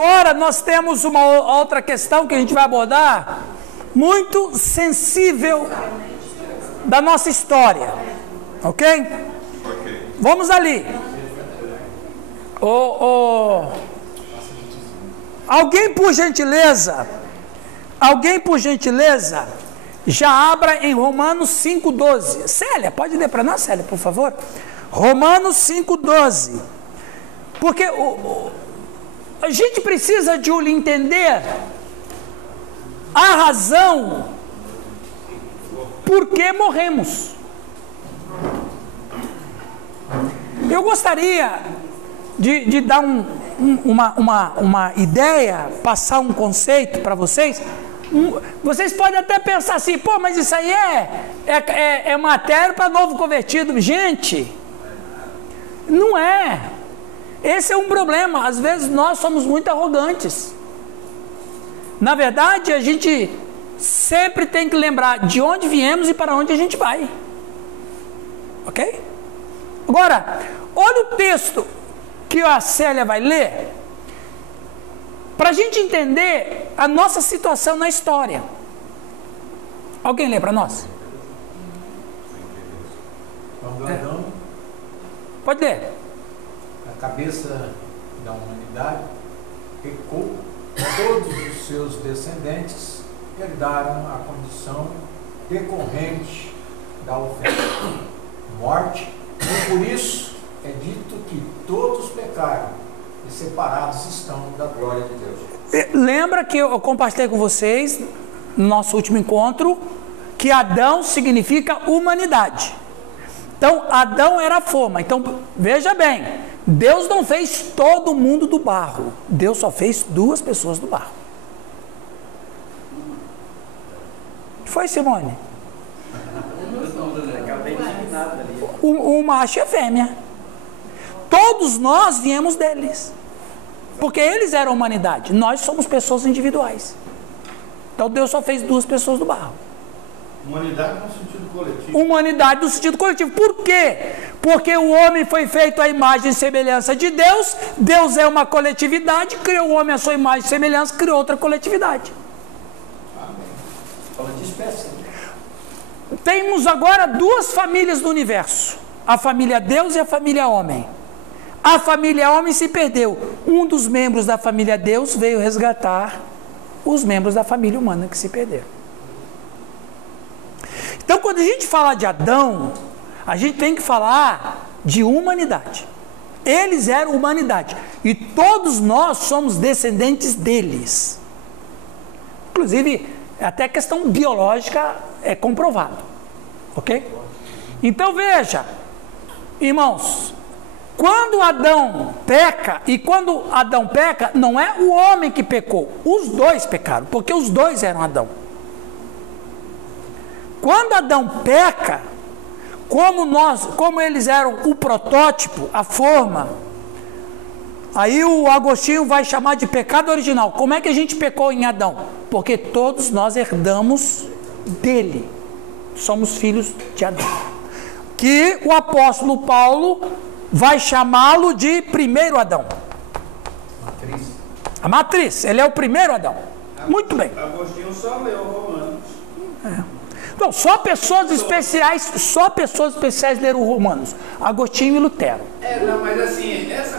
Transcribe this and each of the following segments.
agora nós temos uma outra questão que a gente vai abordar, muito sensível da nossa história, ok? Vamos ali. Alguém por gentileza, já abra em Romanos 5,12. Célia, pode ler para nós, Célia, por favor? Romanos 5,12. Porque a gente precisa de entender a razão por que morremos. Eu gostaria de dar uma ideia, passar um conceito para vocês. Vocês podem até pensar assim, pô, mas isso aí é matéria para novo convertido. Gente, não é. Esse é um problema. Às vezes nós somos muito arrogantes. Na verdade, a gente sempre tem que lembrar de onde viemos e para onde a gente vai. Ok? Agora, olha o texto que a Célia vai ler, para a gente entender a nossa situação na história. Alguém lê para nós? Quando Adão, pode ler. a cabeça da humanidade, pecou, todos os seus descendentes herdaram a condição decorrente da ofensa, morte, e por isso é dito que todos pecaram e separados estão da glória de Deus. Lembra que eu compartilhei com vocês no nosso último encontro que Adão significa humanidade. Então Adão era a forma. Então veja bem, Deus não fez todo mundo do barro, Deus só fez 2 pessoas do barro. Foi, Simone? O macho e a fêmea. Todos nós viemos deles, porque eles eram a humanidade, nós somos pessoas individuais. Então Deus só fez 2 pessoas do barro. Humanidade no sentido coletivo. Humanidade no sentido coletivo. Por quê? Porque o homem foi feito à imagem e semelhança de Deus. Deus é uma coletividade, criou o homem à sua imagem e semelhança, criou outra coletividade. Amém. Fala de espécie. Temos agora 2 famílias do universo, a família Deus e a família homem. A família homem se perdeu. Um dos membros da família Deus veio resgatar os membros da família humana que se perderam. Então, quando a gente fala de Adão, a gente tem que falar de humanidade. Eles eram humanidade. E todos nós somos descendentes deles. Inclusive, até questão biológica é comprovado. Ok? Então, veja, irmãos, quando Adão peca, e quando Adão peca, não é o homem que pecou, os 2 pecaram, porque os 2 eram Adão. Quando Adão peca, como eles eram o protótipo, a forma, aí o Agostinho vai chamar de pecado original. Como é que a gente pecou em Adão? Porque todos nós herdamos dele, somos filhos de Adão. Que o apóstolo Paulo vai chamá-lo de primeiro Adão. Matriz. A matriz, ele é o primeiro Adão. Muito bem. Agostinho só leu Romanos. Então, só pessoas especiais leram Romanos. Agostinho e Lutero. Não, mas assim, essa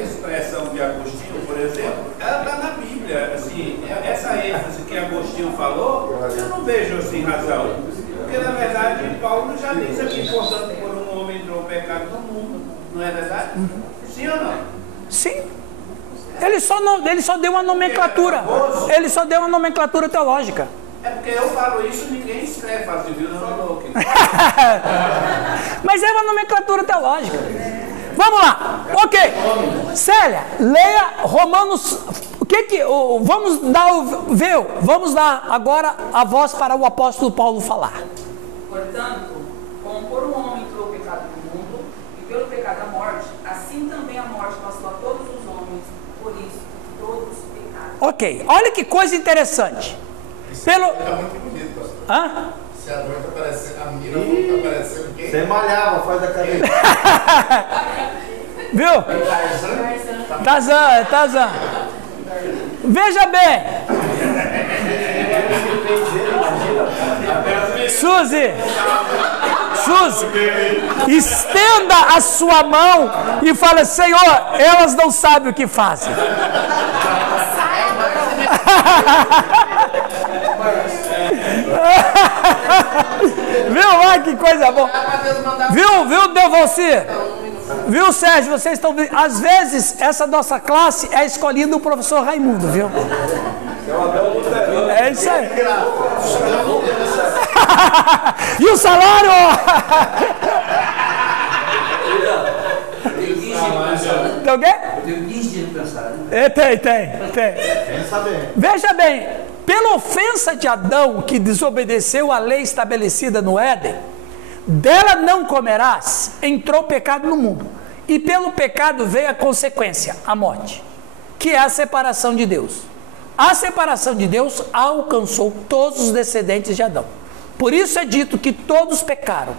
expressão de Agostinho, por exemplo, ela está na Bíblia. Assim, essa ênfase que Agostinho falou, eu não vejo assim razão. Porque na verdade Paulo já diz aqui, portanto, por um homem entrou o pecado no mundo. Não é verdade? Sim ou não? Sim. Ele só deu uma nomenclatura. Ele só deu uma nomenclatura teológica. É porque eu falo isso, ninguém escreve, assim, viu? Não falou. Mas é uma nomenclatura teológica. Vamos lá. Ok. Célia, leia Romanos. Vamos dar agora a voz para o apóstolo Paulo falar. Portanto, como por um homem entrou o pecado no mundo, e pelo pecado a morte, assim também a morte passou a todos os homens, por isso todos pecaram. Ok, olha que coisa interessante. Está muito bonito, pastor. Hã? Se a noite aparecer, a mira está aparecendo quem? Você malhava, faz a cadeira. Viu? Tarzan. Veja bem. Suzy, estenda a sua mão e fala: Senhor, elas não sabem o que fazem. Viu lá que coisa boa? Viu, Devolci? Viu, Sérgio? Vocês estão vendo? Às vezes, essa nossa classe é escolhida do professor Raimundo, viu? É isso aí. E o salário? Tem o quê? Eu tenho 15 dias de pensar, né? Tem. Veja bem, pela ofensa de Adão, que desobedeceu a lei estabelecida no Éden, dela não comerás, entrou o pecado no mundo. E pelo pecado veio a consequência, a morte, que é a separação de Deus. A separação de Deus alcançou todos os descendentes de Adão. Por isso é dito que todos pecaram.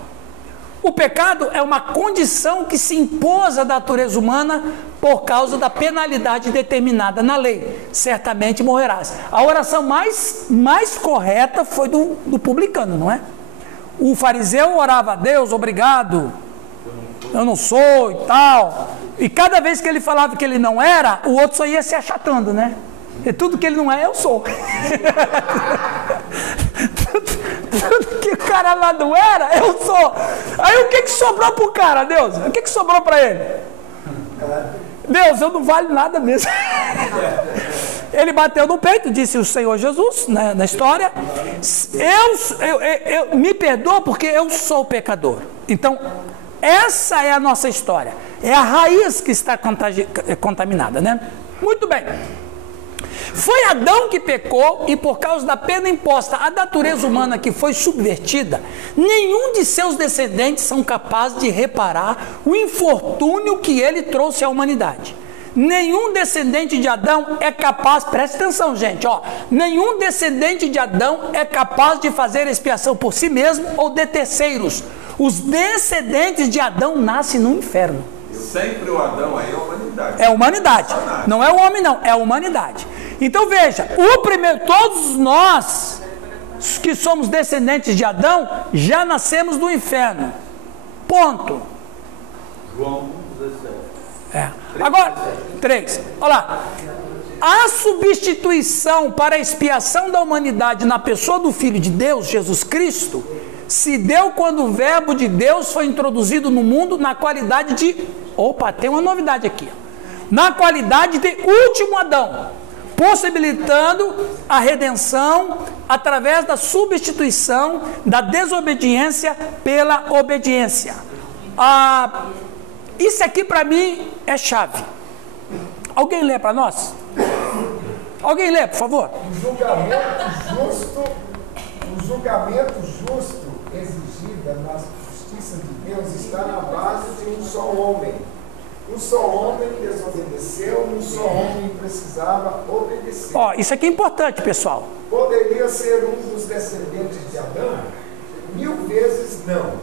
O pecado é uma condição que se impôs à natureza humana por causa da penalidade determinada na lei. Certamente morrerás. A oração mais correta foi do publicano, não é? O fariseu orava a Deus: obrigado, eu não sou e tal. E cada vez que ele falava que ele não era, o outro só ia se achatando, né? E tudo que ele não é, eu sou. tudo que o cara lá não era, eu sou. Aí o que sobrou pro cara, Deus? O que sobrou para ele? Deus, eu não valho nada mesmo. Ele bateu no peito, disse o Senhor Jesus, né, na história: eu me perdoa porque eu sou pecador. Então, essa é a nossa história. É a raiz que está contaminada, né? Muito bem. Foi Adão que pecou, e por causa da pena imposta à natureza humana que foi subvertida, nenhum de seus descendentes são capazes de reparar o infortúnio que ele trouxe à humanidade. Nenhum descendente de Adão é capaz, preste atenção, gente, nenhum descendente de Adão é capaz de fazer expiação por si mesmo ou de terceiros. Os descendentes de Adão nascem no inferno. Sempre o Adão aí é a humanidade. É a humanidade. Não é o homem, não, é a humanidade. Então veja, todos nós que somos descendentes de Adão já nascemos no inferno. Ponto. João 17. Agora, 3. Olha lá. A substituição para a expiação da humanidade na pessoa do Filho de Deus, Jesus Cristo, se deu quando o verbo de Deus foi introduzido no mundo na qualidade de... Opa, tem uma novidade aqui. Na qualidade de último Adão, possibilitando a redenção através da substituição da desobediência pela obediência. Isso aqui para mim é chave. Alguém lê para nós? Alguém lê, por favor. O julgamento justo exigido na justiça de Deus está na base de um só homem. Um só homem desobedeceu, um só homem precisava obedecer. Isso aqui é importante, pessoal. Poderia ser um dos descendentes de Adão? 1000 vezes não.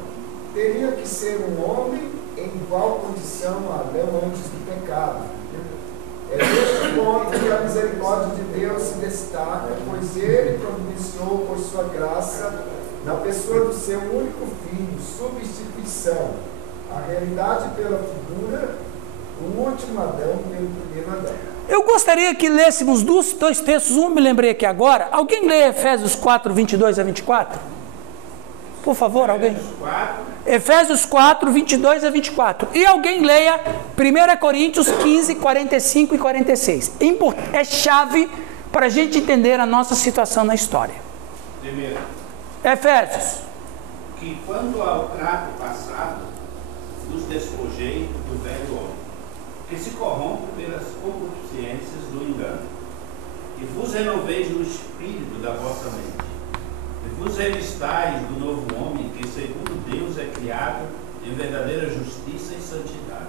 Teria que ser um homem em igual condição a Adão antes do pecado. É neste ponto que a misericórdia de Deus se destaca, pois Ele providenciou por sua graça, na pessoa do seu único filho, substituição. A realidade pela figura, o último Adão pelo primeiro Adão. Eu gostaria que lêssemos dois textos, um me lembrei aqui agora. Alguém lê Efésios 4, 22 a 24? Por favor, alguém? Efésios 4, 22 a 24. E alguém leia 1 Coríntios 15, 45 e 46. É chave para a gente entender a nossa situação na história. Primeiro, Efésios. Que quando ao trato passado, nos despojei do velho homem, que se corrompe pelas concupiscências do engano, e vos renoveis no espírito da vossa mente, e vos revistais do novo homem, que segundo Deus é criado em verdadeira justiça e santidade.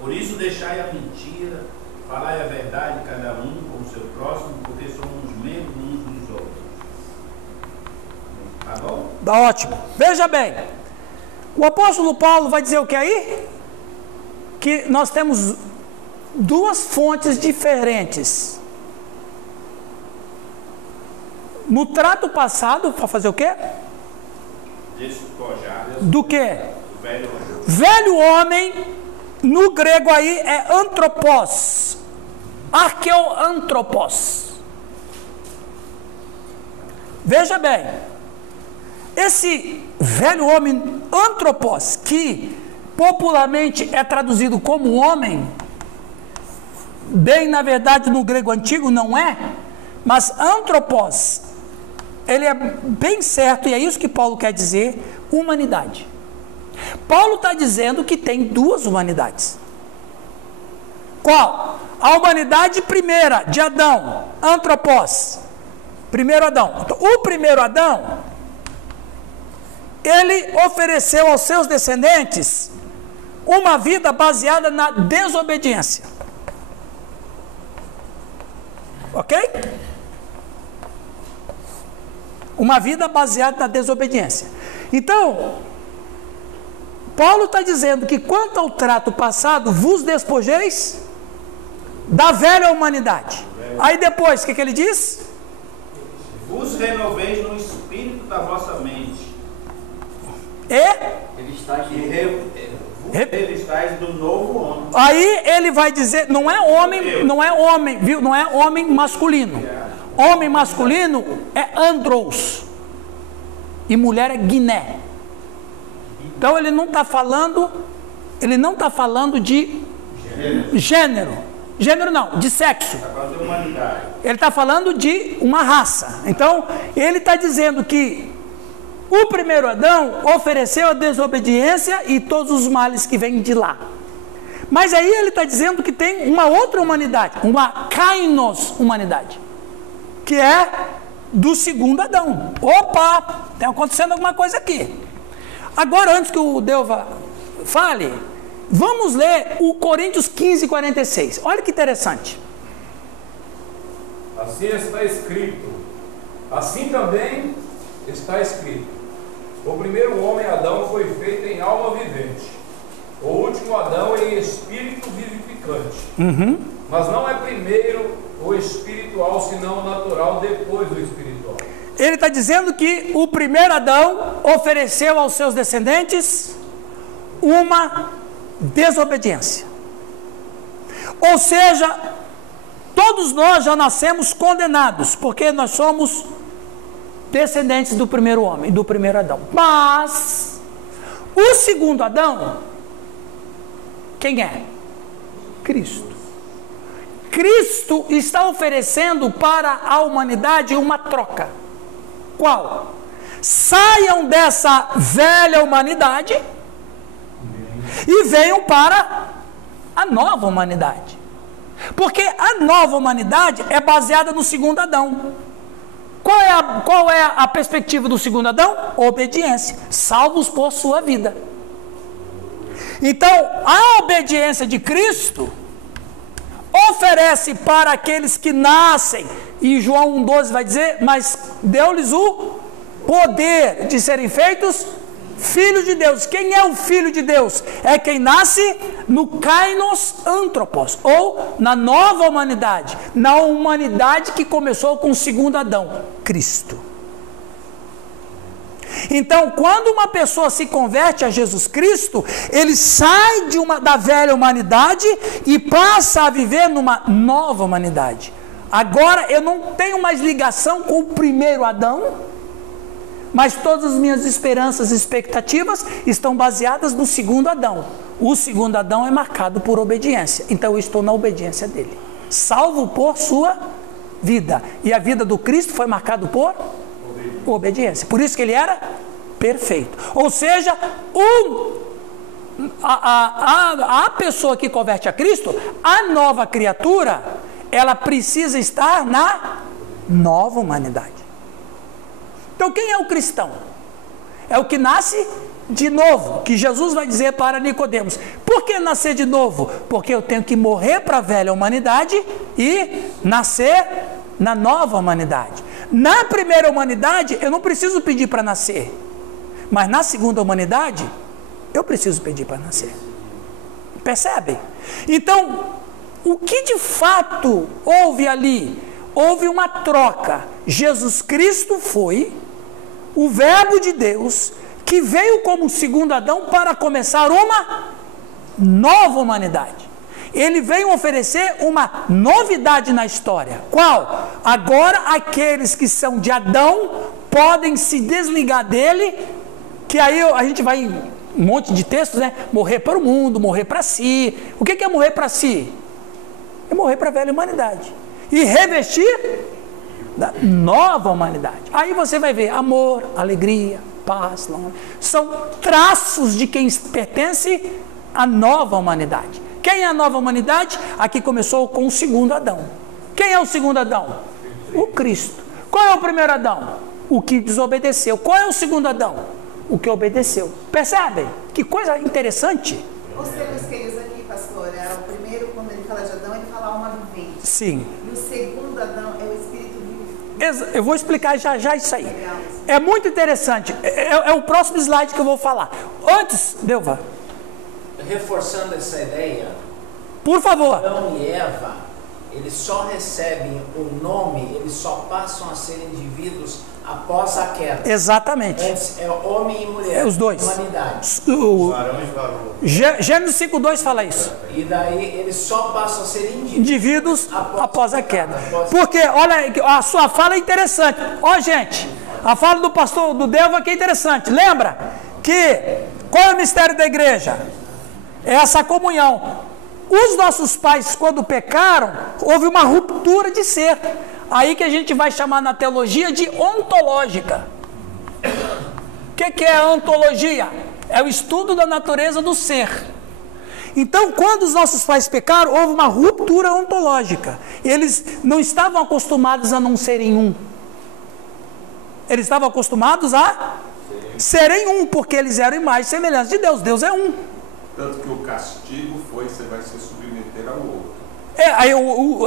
Por isso deixai a mentira, falai a verdade cada um com o seu próximo, porque somos membros uns dos outros. Tá bom? Tá ótimo. Veja bem, o apóstolo Paulo vai dizer o que aí? Que nós temos duas fontes diferentes no trato passado, para fazer o quê? Despojar. Do quê? Do velho homem. Velho homem, no grego aí é antropos. Arqueoantropos. Veja bem, esse velho homem antropos, que popularmente é traduzido como homem, bem na verdade no grego antigo não é, mas antropos, ele é bem certo, e é isso que Paulo quer dizer, humanidade. Paulo está dizendo que tem duas humanidades. Qual? A humanidade primeira, de Adão, antropos, primeiro Adão. Então, o primeiro Adão, ele ofereceu aos seus descendentes uma vida baseada na desobediência. Ok? Uma vida baseada na desobediência. Então, Paulo está dizendo que quanto ao trato passado, vos despojeis da velha humanidade. Aí depois, o que ele diz? Vos renoveis no espírito da vossa mente. Revistais do novo homem. Aí ele vai dizer, não é homem, viu? Não é homem masculino. Homem masculino é andros e mulher é guiné. Então ele não está falando de gênero não, de sexo. Ele está falando de uma raça. Então ele está dizendo que o primeiro Adão ofereceu a desobediência e todos os males que vêm de lá. Mas aí ele está dizendo que tem uma outra humanidade, uma kainos humanidade, que é do segundo Adão. Opa, está acontecendo alguma coisa aqui. Agora, antes que o Delva fale, vamos ler o Coríntios 15, 46. Olha que interessante. Assim está escrito. Assim também está escrito. O primeiro homem, Adão, foi feito em alma vivente. O último Adão em espírito vivificante. Mas não é primeiro o espiritual, senão o natural, depois o espiritual. Ele está dizendo que o primeiro Adão ofereceu aos seus descendentes uma desobediência. Ou seja, todos nós já nascemos condenados, porque nós somos descendentes do primeiro homem, do primeiro Adão. Mas o segundo Adão, quem é? Cristo. Cristo está oferecendo para a humanidade uma troca. Qual? Saiam dessa velha humanidade e venham para a nova humanidade. Porque a nova humanidade é baseada no segundo Adão. Qual é a perspectiva do segundo Adão? Obediência. Salvos por sua vida. Então, a obediência de Cristo oferece para aqueles que nascem, e João 1,12 vai dizer, mas deu-lhes o poder de serem feitos filhos de Deus. Quem é o filho de Deus? É quem nasce no kainos antropos, ou na nova humanidade, na humanidade que começou com o segundo Adão, Cristo. Então, quando uma pessoa se converte a Jesus Cristo, ele sai da velha humanidade e passa a viver numa nova humanidade. Agora eu não tenho mais ligação com o primeiro Adão, mas todas as minhas esperanças e expectativas estão baseadas no segundo Adão. O segundo Adão é marcado por obediência, então eu estou na obediência dele, salvo por sua vida, e a vida do Cristo foi marcada por obediência, por isso que ele era perfeito. Ou seja, a pessoa que converte a Cristo, a nova criatura, ela precisa estar na nova humanidade. Então quem é o cristão? É o que nasce de novo, que Jesus vai dizer para Nicodemos. Por que nascer de novo? Porque eu tenho que morrer para a velha humanidade e nascer na nova humanidade. Na primeira humanidade eu não preciso pedir para nascer, mas na segunda humanidade eu preciso pedir para nascer. Percebem? Então, o que de fato houve ali? houve uma troca. Jesus Cristo foi o Verbo de Deus que veio como segundo Adão para começar uma nova humanidade. Ele veio oferecer uma novidade na história. Qual? Agora aqueles que são de Adão podem se desligar dele, que aí a gente vai um monte de textos, né? Morrer para o mundo, morrer para si. O que é morrer para si? É morrer para a velha humanidade e revestir da nova humanidade. Aí você vai ver amor, alegria, paz, são traços de quem pertence à nova humanidade. Quem é a nova humanidade? Aqui começou com o segundo Adão. Quem é o segundo Adão? O Cristo. Qual é o primeiro Adão? O que desobedeceu. Qual é o segundo Adão? O que obedeceu. Percebem? Que coisa interessante. Os termos que ele usa aqui, pastor, é o primeiro, quando ele fala de Adão, ele fala alma vivente. Sim. E o segundo Adão é o espírito vivo. Eu vou explicar já isso aí. É muito interessante. É o próximo slide que eu vou falar. Antes, Delva. Reforçando essa ideia, por favor. Adão e Eva, eles só recebem o nome, eles só passam a ser indivíduos após a queda. Exatamente. Antes é homem e mulher. Os dois. Humanidade. Gênesis 5:2 fala isso. E daí eles só passam a ser indivíduos após a queda. Porque, olha, a sua fala é interessante. Ó, gente, a fala do pastor do Delva aqui é interessante. Lembra que qual é o mistério da igreja? É essa comunhão. Os nossos pais, quando pecaram, houve uma ruptura de ser. Aí que a gente vai chamar na teologia de ontológica. O que é a ontologia? É o estudo da natureza do ser. Então, quando os nossos pais pecaram, houve uma ruptura ontológica. Eles não estavam acostumados a não serem um. Eles estavam acostumados a serem um, porque eles eram imagem e semelhança de Deus. Deus é um. Tanto que o castigo foi, você vai se submeter ao outro.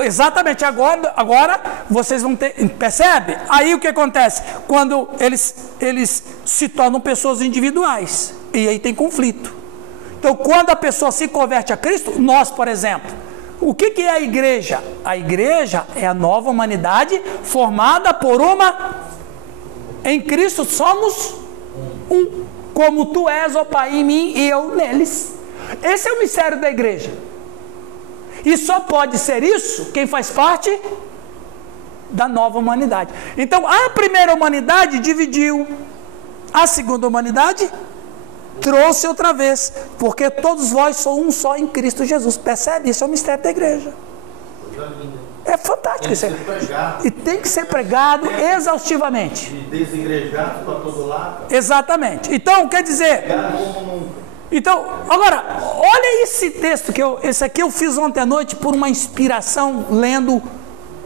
Exatamente, agora vocês vão ter, percebe? Aí o que acontece? Quando eles se tornam pessoas individuais, e aí tem conflito. Então, quando a pessoa se converte a Cristo, nós, por exemplo, o que é a igreja? A igreja é a nova humanidade formada por em Cristo somos um, como tu és, ó Pai, em mim e eu neles. Esse é o mistério da igreja. E só pode ser isso quem faz parte da nova humanidade. Então, a primeira humanidade dividiu, a segunda humanidade trouxe outra vez, porque todos vós sois um só em Cristo Jesus. Percebe? Isso é o mistério da igreja. É fantástico isso. E tem que ser pregado exaustivamente. E desigrejado para todo lado. Exatamente. Então, quer dizer... Então, agora, olha esse texto esse aqui eu fiz ontem à noite por uma inspiração, lendo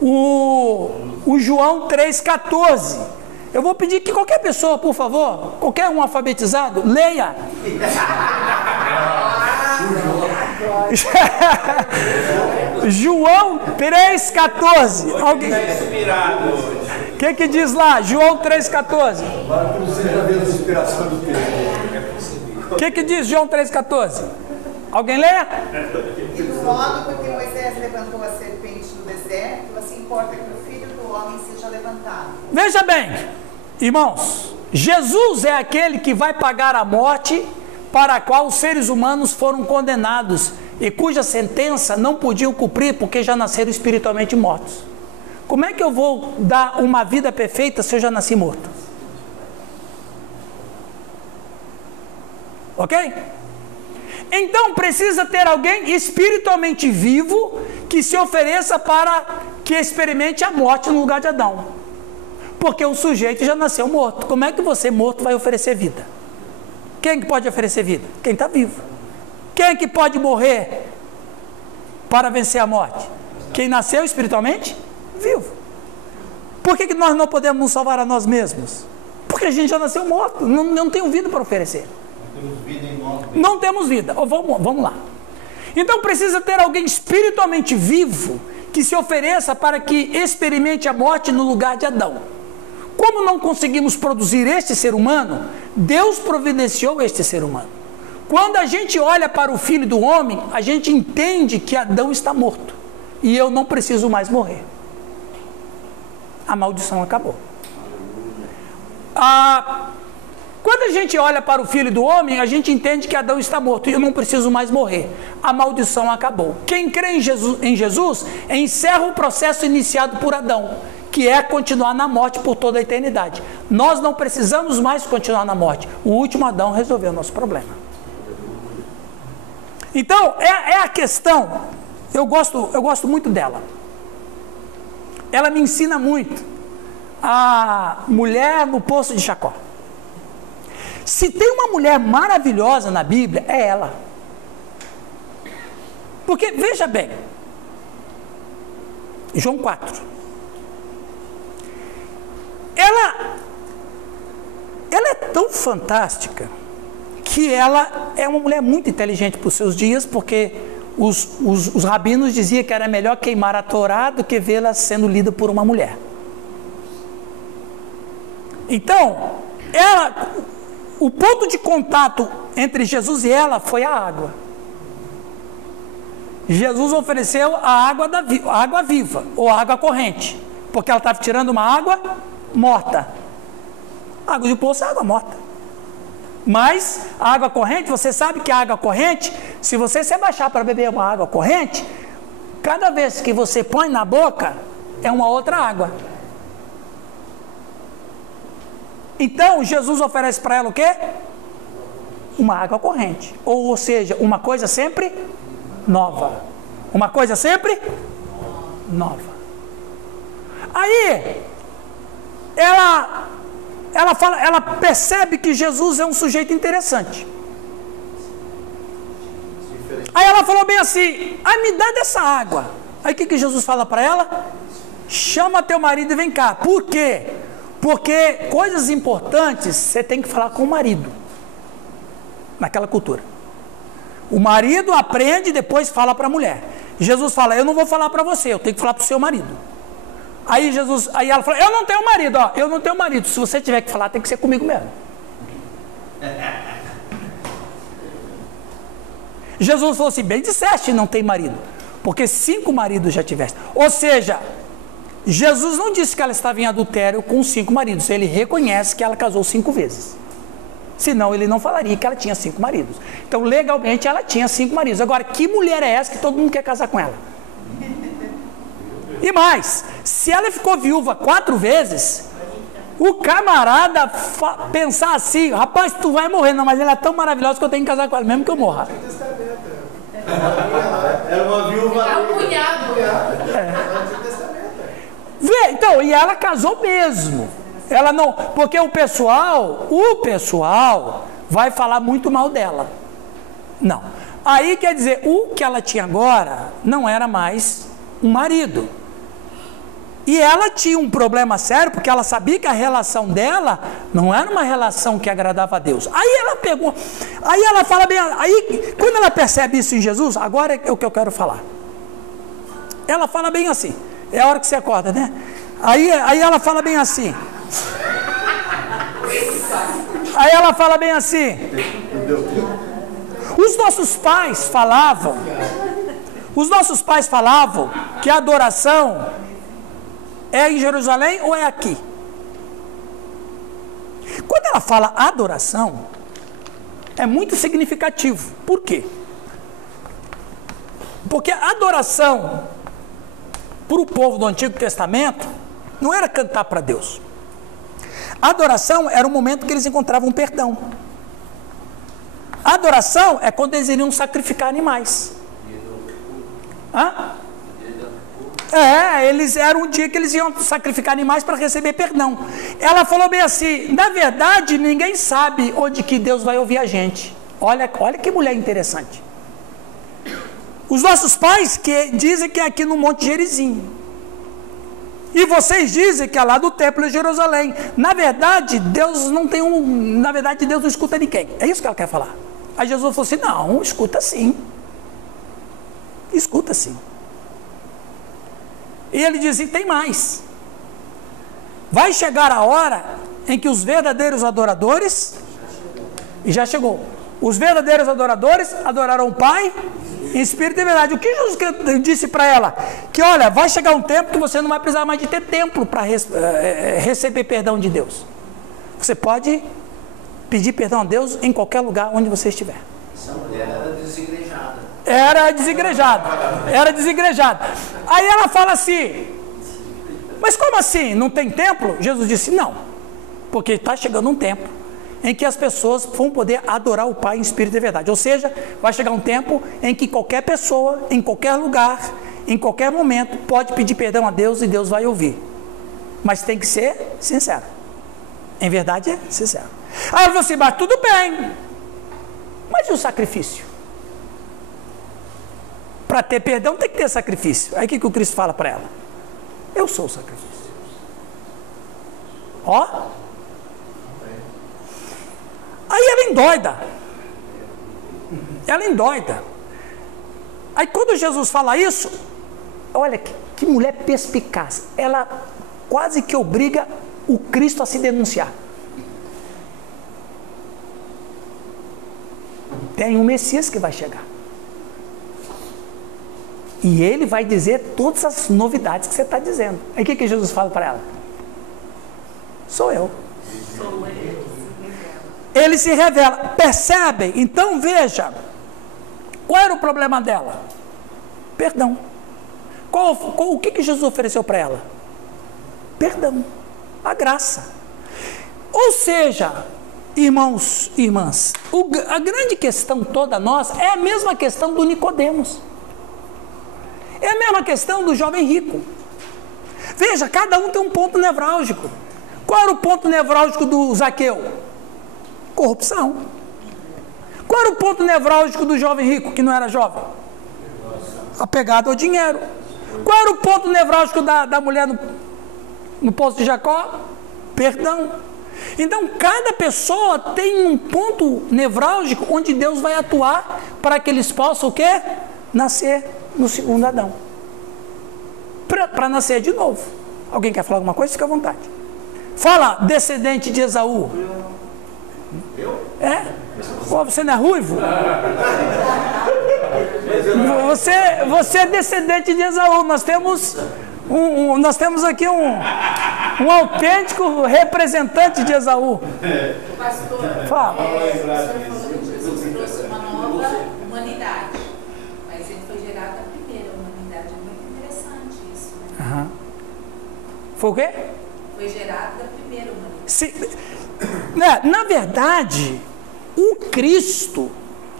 o João 3,14. Eu vou pedir que qualquer pessoa, por favor, qualquer um alfabetizado, leia. João 3,14. Alguém? O que diz lá? João 3,14. O que diz João 3,14? Alguém leia? E do modo porque Moisés levantou a serpente no deserto, assim importa que o Filho do Homem seja levantado. Veja bem, irmãos, Jesus é aquele que vai pagar a morte para a qual os seres humanos foram condenados e cuja sentença não podiam cumprir porque já nasceram espiritualmente mortos. Como é que eu vou dar uma vida perfeita se eu já nasci morto? Ok? Então precisa ter alguém espiritualmente vivo que se ofereça para que experimente a morte no lugar de Adão. Porque o sujeito já nasceu morto. Como é que você morto vai oferecer vida? Quem que pode oferecer vida? Quem está vivo. Quem é que pode morrer para vencer a morte? Quem nasceu espiritualmente vivo. Por que nós não podemos nos salvar a nós mesmos? Porque a gente já nasceu morto, não tem vida para oferecer. Não temos vida. Vamos lá. Então precisa ter alguém espiritualmente vivo que se ofereça para que experimente a morte no lugar de Adão. Como não conseguimos produzir este ser humano, Deus providenciou este ser humano. Quando a gente olha para o Filho do Homem, a gente entende que Adão está morto e eu não preciso mais morrer. a maldição acabou. Quando a gente olha para o Filho do Homem, a gente entende que Adão está morto e eu não preciso mais morrer. A maldição acabou. Quem crê em Jesus encerra o processo iniciado por Adão, que é continuar na morte por toda a eternidade. Nós não precisamos mais continuar na morte. O último Adão resolveu o nosso problema. Então, é a questão, eu gosto muito dela. Ela me ensina muito. A mulher no poço de Jacó. Se tem uma mulher maravilhosa na Bíblia, é ela. Porque, veja bem, João 4. Ela é tão fantástica que ela é uma mulher muito inteligente para os seus dias, porque os rabinos diziam que era melhor queimar a Torá do que vê-la sendo lida por uma mulher. Então, o ponto de contato entre Jesus e ela foi a água. Jesus ofereceu a água viva, ou a água corrente, porque ela estava tirando uma água morta. Água de poço é água morta. Mas a água corrente, você sabe que a água corrente, se você se abaixar para beber uma água corrente, cada vez que você põe na boca, é uma outra água. Então, Jesus oferece para ela o quê? Uma água corrente. Ou seja, uma coisa sempre nova. Uma coisa sempre nova. Aí, ela percebe que Jesus é um sujeito interessante. Aí ela falou bem assim, me dá dessa água. Aí o que Jesus fala para ela? Chama teu marido e vem cá. Por quê? Porque coisas importantes você tem que falar com o marido. Naquela cultura. O marido aprende e depois fala para a mulher. Jesus fala, eu não vou falar para você, eu tenho que falar para o seu marido. Aí ela falou, eu não tenho marido, eu não tenho marido. Se você tiver que falar, tem que ser comigo mesmo. Jesus falou assim, bem disseste, não tem marido. Porque 5 maridos já tiveste. Ou seja, Jesus não disse que ela estava em adultério com 5 maridos. Ele reconhece que ela casou 5 vezes. Senão ele não falaria que ela tinha 5 maridos. Então legalmente ela tinha 5 maridos. Agora, que mulher é essa que todo mundo quer casar com ela? E mais, se ela ficou viúva 4 vezes, o camarada pensar assim, rapaz, tu vai morrer. Não, mas ela é tão maravilhosa que eu tenho que casar com ela, mesmo que eu morra. Era uma viúva. É um cunhado. Vê, então, e ela casou mesmo. Ela não, porque o pessoal vai falar muito mal dela. Não. Aí quer dizer, o que ela tinha agora não era mais um marido. E ela tinha um problema sério, porque ela sabia que a relação dela não era uma relação que agradava a Deus. Aí ela fala bem, aí quando ela percebe isso em Jesus, agora é o que eu quero falar. Ela fala bem assim, é a hora que você acorda, né? Aí ela fala bem assim. Aí ela fala bem assim. Os nossos pais falavam que a adoração é em Jerusalém ou é aqui? Quando ela fala adoração, é muito significativo. Por quê? Porque a adoração para o povo do Antigo Testamento não era cantar para Deus. A adoração era o momento que eles encontravam perdão. A adoração é quando eles iriam sacrificar animais. Eles eram um dia que eles iam sacrificar animais para receber perdão. Ela falou bem assim, na verdade ninguém sabe onde que Deus vai ouvir a gente. Olha que mulher interessante. Os nossos pais que dizem que é aqui no Monte Gerizim. E vocês dizem que é lá do Templo de Jerusalém. Na verdade, Deus não escuta ninguém. É isso que ela quer falar. Aí Jesus falou assim, não, escuta sim. Escuta sim. E ele diz, e tem mais. Vai chegar a hora em que os verdadeiros adoradores, e já chegou, os verdadeiros adoradores adorarão o Pai Em espírito e verdade. O que Jesus disse para ela? Que olha, vai chegar um tempo que você não vai precisar mais de ter templo para receber perdão de Deus. Você pode pedir perdão a Deus em qualquer lugar onde você estiver. Essa mulher era desigrejada. Era desigrejada. Aí ela fala assim, mas como assim? Não tem templo? Jesus disse, não. Porque está chegando um tempo em que as pessoas vão poder adorar o Pai em espírito e verdade. Ou seja, vai chegar um tempo em que qualquer pessoa, em qualquer lugar, em qualquer momento, pode pedir perdão a Deus e Deus vai ouvir. Mas tem que ser sincero. Em verdade é sincero. Aí ela falou assim, mas tudo bem. Mas e o sacrifício? Para ter perdão tem que ter sacrifício. Aí o que o Cristo fala para ela? Eu sou o sacrifício. Ó. Aí ela endoida. Aí quando Jesus fala isso, olha que mulher perspicaz. Ela quase que obriga o Cristo a se denunciar. Tem um Messias que vai chegar. E ele vai dizer todas as novidades que você está dizendo. Aí o que Jesus fala para ela? Sou eu. Ele se revela. Percebem? Então veja. Qual era o problema dela? Perdão. O que Jesus ofereceu para ela? Perdão. A graça. Ou seja, irmãos e irmãs, a grande questão toda nossa é a mesma questão do Nicodemos. É a mesma questão do jovem rico. Veja, cada um tem um ponto nevrálgico. Qual era o ponto nevrálgico do Zaqueu? Corrupção. Qual era o ponto nevrálgico do jovem rico, que não era jovem? Apegado ao dinheiro. Qual era o ponto nevrálgico da mulher no poço de Jacó? Perdão. Então, cada pessoa tem um ponto nevrálgico onde Deus vai atuar para que eles possam o quê? Nascer no segundo Adão. Para nascer de novo. Alguém quer falar alguma coisa? Fica à vontade. Fala, descendente de Esaú. Eu? É? Pô, você não é ruivo? Você é descendente de Esaú. Nós temos aqui um autêntico representante de Esaú. Pastor, fala. O senhor trouxe uma nova humanidade, mas ele foi gerado da primeira humanidade. É muito interessante isso. Né? Uhum. Foi o quê? Foi gerado da primeira humanidade. Na verdade, o Cristo,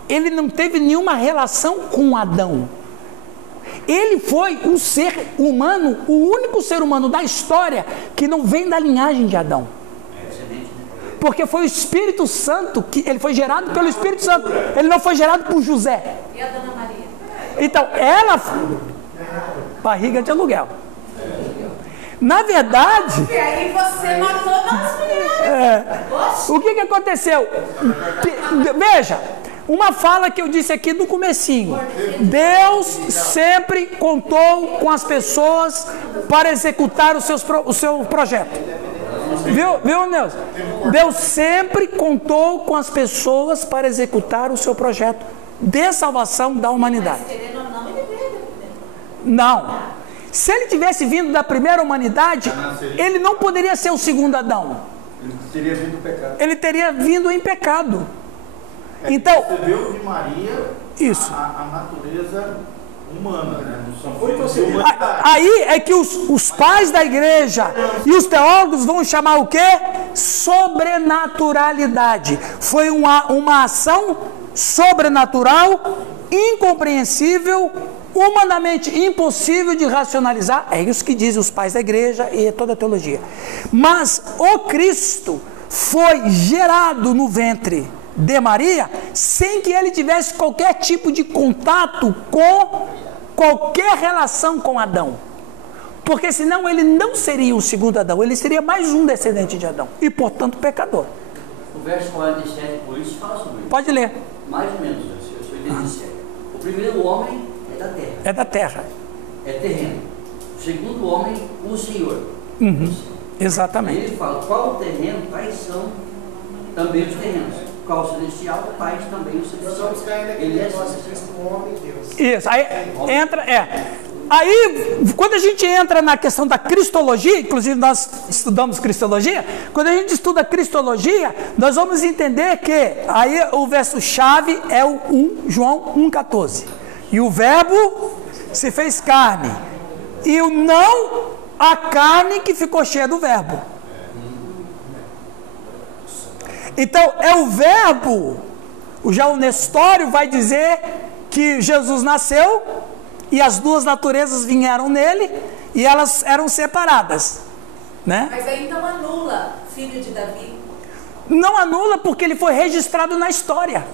ele não teve nenhuma relação com Adão. Ele foi um ser humano, o único ser humano da história que não vem da linhagem de Adão. Porque foi o Espírito Santo, que ele foi gerado pelo Espírito Santo. Ele não foi gerado por José. E a Dona Maria? Então, ela... barriga de aluguel. Na verdade... E aí você matou nós mulheres. O que aconteceu? Veja... Uma fala que eu disse aqui no comecinho. Deus sempre contou com as pessoas para executar o seu projeto. Viu, Nelson? Deus sempre contou com as pessoas para executar o seu projeto de salvação da humanidade. Não. Se ele tivesse vindo da primeira humanidade, ele não poderia ser o segundo Adão. Ele teria vindo em pecado. Então, recebeu de Maria isso. A natureza humana, né? Aí é que os pais da igreja e os teólogos vão chamar o quê? Sobrenaturalidade. Foi uma ação sobrenatural, incompreensível, humanamente impossível de racionalizar. É isso que dizem os pais da igreja e toda a teologia. Mas o Cristo foi gerado no ventre de Maria, sem que ele tivesse qualquer tipo de contato com qualquer relação com Adão. Porque senão ele não seria o segundo Adão, ele seria mais um descendente de Adão, e portanto pecador. O verso 47, por isso, fala sobre isso. Pode ler. Mais ou menos, eu sou identificado. O primeiro homem é da terra. É da terra. É terreno. O segundo homem, o Senhor. Uhum. Exatamente. E ele fala, qual o terreno, quais são também os terrenos. qual celestial faz também o Nós celestial. vamos cair naquele Ele é negócio de Cristo, o homem e Deus. Isso, aí entra, Aí, quando a gente entra na questão da cristologia, inclusive nós estudamos cristologia, quando a gente estuda cristologia, nós vamos entender que aí o verso-chave é o 1 João 1,14. E o verbo se fez carne. E o não a carne que ficou cheia do verbo. Então, é o verbo. Já o Nestório vai dizer que Jesus nasceu e as duas naturezas vieram nele e elas eram separadas, né? Mas aí então anula filho de Davi. Não anula porque ele foi registrado na história.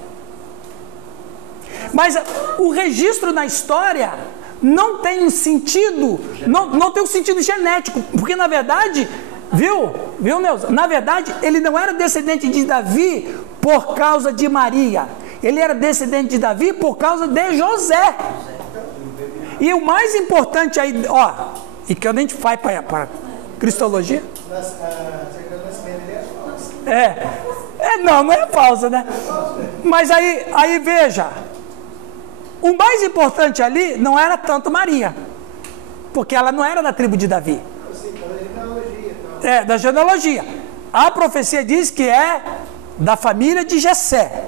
Mas o registro na história não tem um sentido, não tem um sentido genético, porque na verdade, viu Neuza? Na verdade, ele não era descendente de Davi por causa de Maria. Ele era descendente de Davi por causa de José. E o mais importante aí, e que a gente vai para cristologia. Não é falsa, né? Mas aí veja, o mais importante ali não era tanto Maria, porque ela não era da tribo de Davi. Da genealogia. A profecia diz que é da família de Jessé.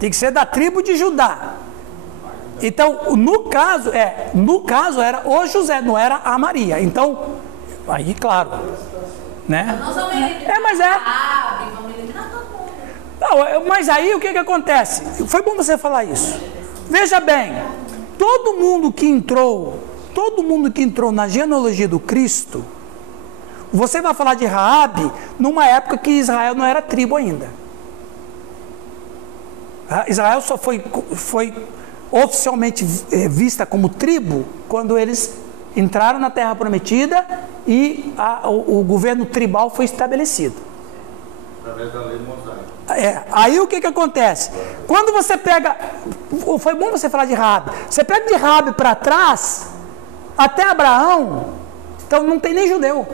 Tem que ser da tribo de Judá. Então, no caso era o José, não era a Maria. Então, aí claro, né? Nós vamos eliminar vamos eliminar todo mundo. Não, mas aí o que acontece? Foi bom você falar isso. Veja bem, todo mundo que entrou na genealogia do Cristo, você vai falar de Raabe numa época que Israel não era tribo ainda. Israel só foi oficialmente vista como tribo quando eles entraram na Terra Prometida e o governo tribal foi estabelecido. Através da lei mosaica. Aí o que acontece? Quando você pega, foi bom você falar de Raabe, você pega de Raabe para trás, até Abraão, então não tem nem judeu,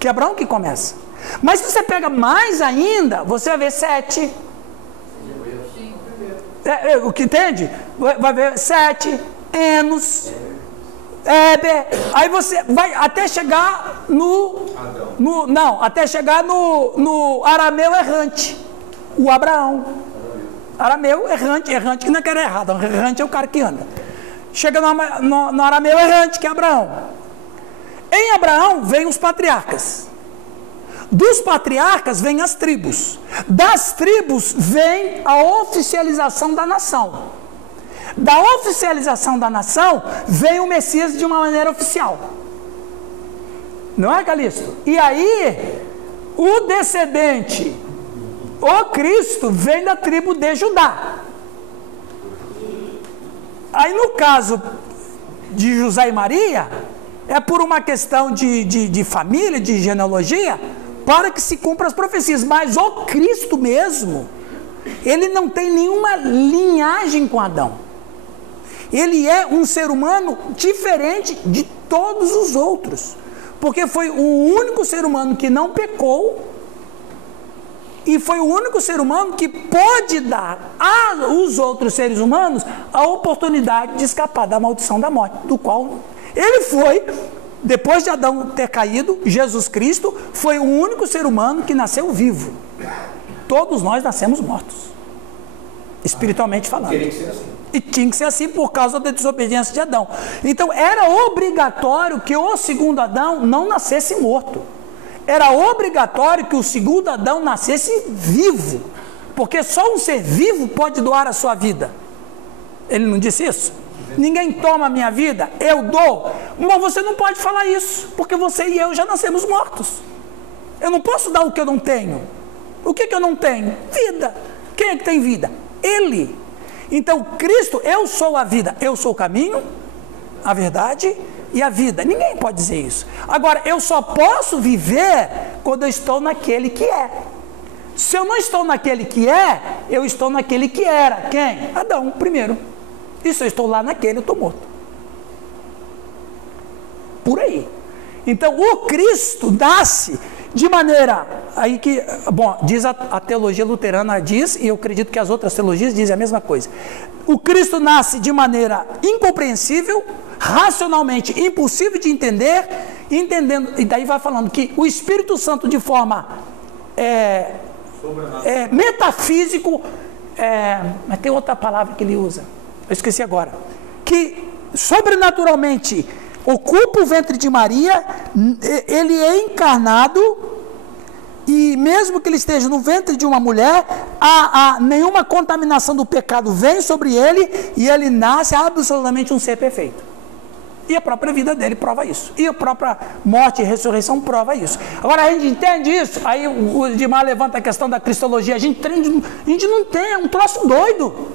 que é Abraão que começa. Mas se você pega mais ainda, você vai ver 7. O que entende? Vai ver 7, Enos, Éber, aí você vai até chegar até chegar no arameu errante, o Abraão. Arameu errante que não é que era errado, errante é o cara que anda. Chega no arameu errante, que é Abraão. Em Abraão vem os patriarcas. Dos patriarcas vêm as tribos. Das tribos vem a oficialização da nação. Da oficialização da nação vem o Messias de uma maneira oficial. Não é, Calixto? E aí, o descendente, o Cristo, vem da tribo de Judá. Aí, no caso de José e Maria, é por uma questão de família, de genealogia, para que se cumpra as profecias. Mas o Cristo mesmo, ele não tem nenhuma linhagem com Adão. Ele é um ser humano diferente de todos os outros, porque foi o único ser humano que não pecou e foi o único ser humano que pode dar aos outros seres humanos a oportunidade de escapar da maldição da morte, do qual ele foi. Depois de Adão ter caído, Jesus Cristo foi o único ser humano que nasceu vivo. Todos nós nascemos mortos, espiritualmente falando. Teria que ser assim. E tinha que ser assim por causa da desobediência de Adão. Então era obrigatório que o segundo Adão não nascesse morto. Era obrigatório que o segundo Adão nascesse vivo, porque só um ser vivo pode doar a sua vida. Ele não disse isso? Ninguém toma a minha vida, eu dou. Mas você não pode falar isso, porque você e eu já nascemos mortos. Eu não posso dar o que eu não tenho. O que eu não tenho? Vida. Quem é que tem vida? Ele. Então Cristo, eu sou a vida, eu sou o caminho, a verdade e a vida. Ninguém pode dizer isso. Agora, eu só posso viver quando eu estou naquele que é. Se eu não estou naquele que é, eu estou naquele que era. Quem? Adão, primeiro. E se eu estou lá naquele, eu estou morto. Por aí. Então, o Cristo nasce de maneira aí que, bom, diz a teologia luterana, diz, e eu acredito que as outras teologias dizem a mesma coisa. O Cristo nasce de maneira incompreensível, racionalmente impossível de entender, entendendo, e daí vai falando que o Espírito Santo de forma metafísico, mas tem outra palavra que ele usa, eu esqueci agora, que sobrenaturalmente ocupa o ventre de Maria, ele é encarnado, e mesmo que ele esteja no ventre de uma mulher, nenhuma contaminação do pecado vem sobre ele, e ele nasce absolutamente um ser perfeito. E a própria vida dele prova isso. E a própria morte e ressurreição prova isso. Agora a gente entende isso, aí o Edmar levanta a questão da cristologia, a gente não tem, é um troço doido.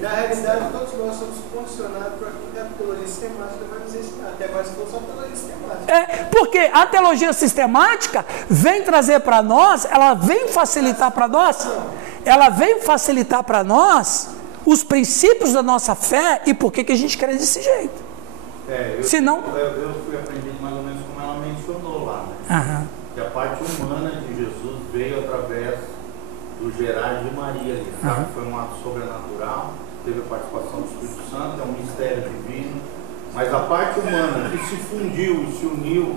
Na realidade, todos nós somos condicionados por aquilo que a teologia sistemática vai nos ensinar. Até agora, se for só a teologia sistemática. Porque a teologia sistemática vem trazer para nós, ela vem facilitar para nós, os princípios da nossa fé e por que a gente crê desse jeito. Eu fui aprendido mais ou menos como ela mencionou lá, né? Que a parte humana de Jesus veio através do gerar de Maria, sabe? Foi um ato sobrenatural, teve a participação do Espírito Santo, é um mistério divino, mas a parte humana que se fundiu e se uniu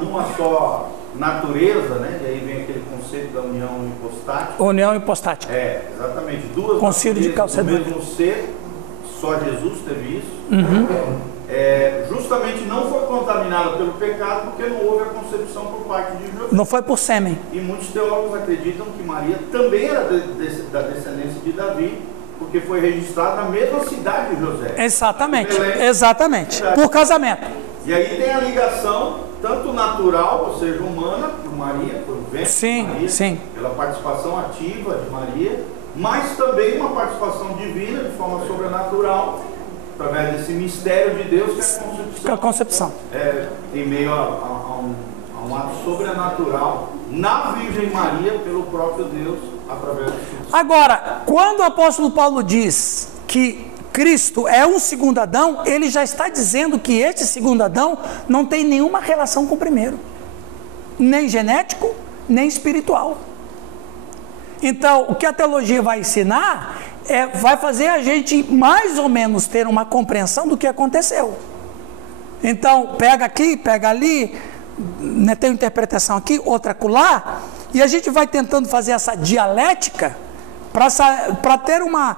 numa só natureza, né? E aí vem aquele conceito da união hipostática. União hipostática. Exatamente. Duas Concílio de Calcedônia. do mesmo ser, só Jesus teve isso. Justamente não foi contaminado pelo pecado porque não houve a concepção por parte de José. Não foi por sêmen. E muitos teólogos acreditam que Maria também era da descendência de Davi, porque foi registrada na mesma cidade de José. Exatamente, exatamente. Por casamento. E aí tem a ligação tanto natural, ou seja, humana, por Maria, por ventre de Maria, pela participação ativa de Maria, mas também uma participação divina de forma sobrenatural, através desse mistério de Deus que é a concepção. Em meio a um ato sobrenatural na Virgem Maria pelo próprio Deus através do Espírito Santo. Agora, quando o apóstolo Paulo diz que Cristo é um segundo Adão, ele já está dizendo que este segundo Adão não tem nenhuma relação com o primeiro, nem genético, nem espiritual. Então, o que a teologia vai ensinar vai fazer a gente mais ou menos ter uma compreensão do que aconteceu. Então, pega aqui, pega ali, né, tem uma interpretação aqui, outra acolá, e a gente vai tentando fazer essa dialética para ter uma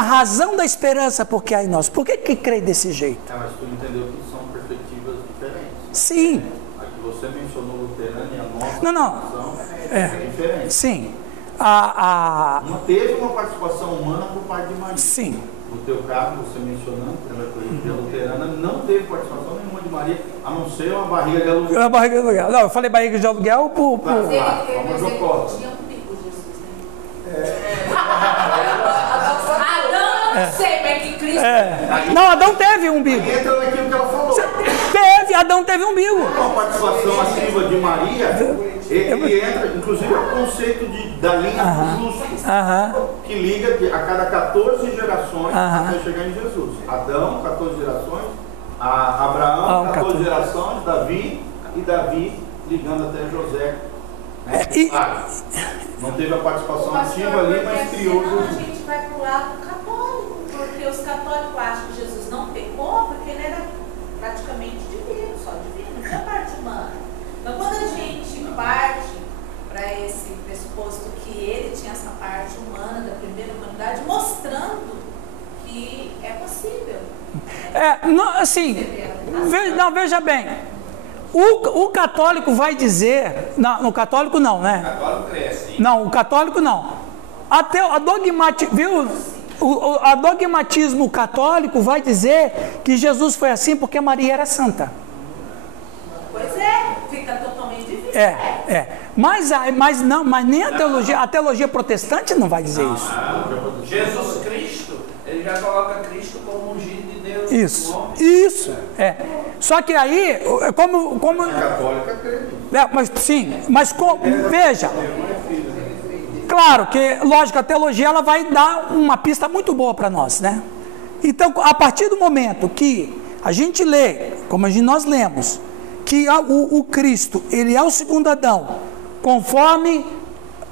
razão da esperança, porque aí nós, por que crê desse jeito? Mas tu entendeu que são perspectivas diferentes. Sim. A que você mencionou luterana e a nossa é diferente. Sim. Não teve uma participação humana por parte de Maria. Sim. No teu caso, você mencionando, a luterana não teve participação nenhuma de Maria, a não ser uma barriga de aluguel. Uma barriga de aluguel. Não, eu falei barriga de aluguel por... Mas ele tinha um bico, Jesus, né? Adão, não sei, mas que Cristo... Não, Adão teve um umbigo. Entra naquilo que ela falou. Adão teve um umbigo. Com a participação ativa de Maria, ele entra, inclusive, o conceito da linha do justo, que liga a cada 14 gerações até chegar em Jesus. Adão, 14 gerações, Abraão, 14 gerações, Davi, e Davi ligando até José. Não teve a participação ativa ali, mas criou Jesus. A gente vai para o lado católico, porque os católicos acham que Jesus não pecou, porque ele era praticamente divino, só divino, não tinha parte humana. Então, quando a gente parte para esse pressuposto que ele tinha essa parte humana da primeira humanidade, mostrando que é possível. Veja bem, o católico vai dizer, no católico não, né? O católico cresce. Não, o católico não. Até a dogmatismo católico vai dizer que Jesus foi assim porque Maria era santa. Pois fica totalmente difícil. Mas nem a teologia protestante não vai dizer isso. Jesus Cristo, ele já coloca Cristo como ungido de Deus. Isso. Só que aí, como veja, claro que, lógico, a teologia ela vai dar uma pista muito boa para nós, né? Então, a partir do momento que a gente lê, como nós lemos, que o Cristo, ele é o segundo Adão, conforme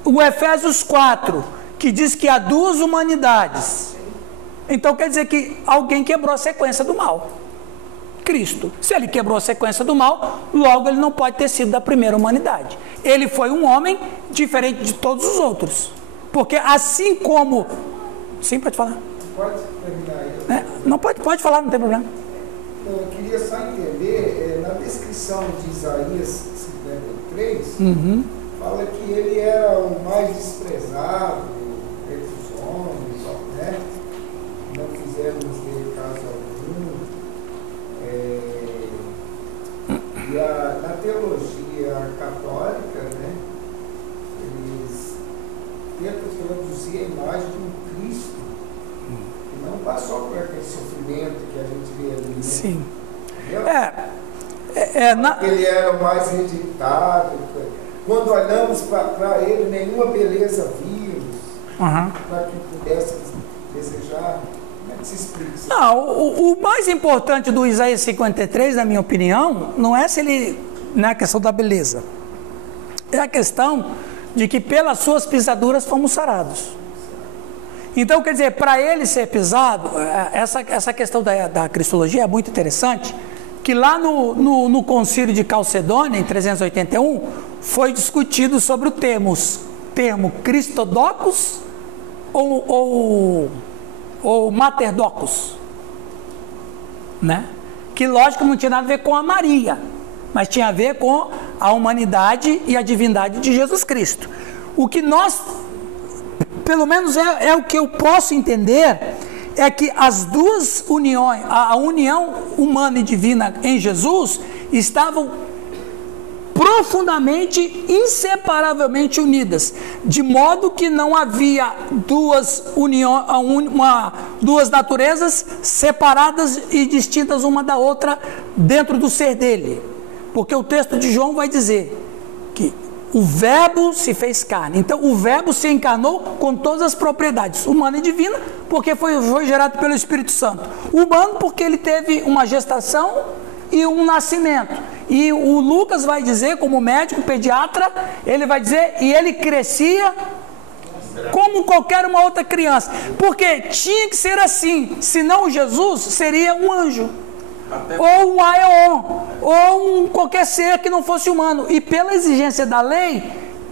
o Efésios 4, que diz que há duas humanidades. Então quer dizer que alguém quebrou a sequência do mal. Cristo. Se ele quebrou a sequência do mal, logo ele não pode ter sido da primeira humanidade. Ele foi um homem diferente de todos os outros. Porque assim como... Sim, pode falar. Pode terminar aí. Não, pode falar, não tem problema. Eu queria só entender, na descrição de Isaías 53, fala que ele era o mais desprezado entre os homens, né? Não fizemos dele caso algum. E na teologia católica, né, eles tentam traduzir a imagem de um Cristo que não passou por aquele sofrimento que a gente vê ali. Né? Sim. Ele era o mais rejeitado. Quando olhamos para ele, nenhuma beleza vimos, para que pudéssemos desejar. Como é que se explica isso? Não, o mais importante do Isaías 53, na minha opinião, não é se ele, não é a questão da beleza, é a questão de que pelas suas pisaduras fomos sarados. Então, quer dizer, para ele ser pisado, essa questão da cristologia é muito interessante, que lá no concílio de Calcedônia, em 381, foi discutido sobre o termo Cristodocos ou Materdocos, né? Que lógico não tinha nada a ver com a Maria, mas tinha a ver com a humanidade e a divindade de Jesus Cristo. O que nós, pelo menos é o que eu posso entender, é que as duas uniões, a união humana e divina em Jesus, estavam profundamente, inseparavelmente unidas, de modo que não havia duas naturezas separadas e distintas uma da outra dentro do ser dele, porque o texto de João vai dizer que o verbo se fez carne. Então o verbo se encarnou com todas as propriedades, humana e divina, porque foi gerado pelo Espírito Santo. Humano porque ele teve uma gestação e um nascimento. E o Lucas vai dizer, como médico, pediatra, ele vai dizer, e ele crescia como qualquer uma outra criança. Porque tinha que ser assim, senão Jesus seria um anjo, ou um aeon, ou qualquer ser que não fosse humano. E pela exigência da lei,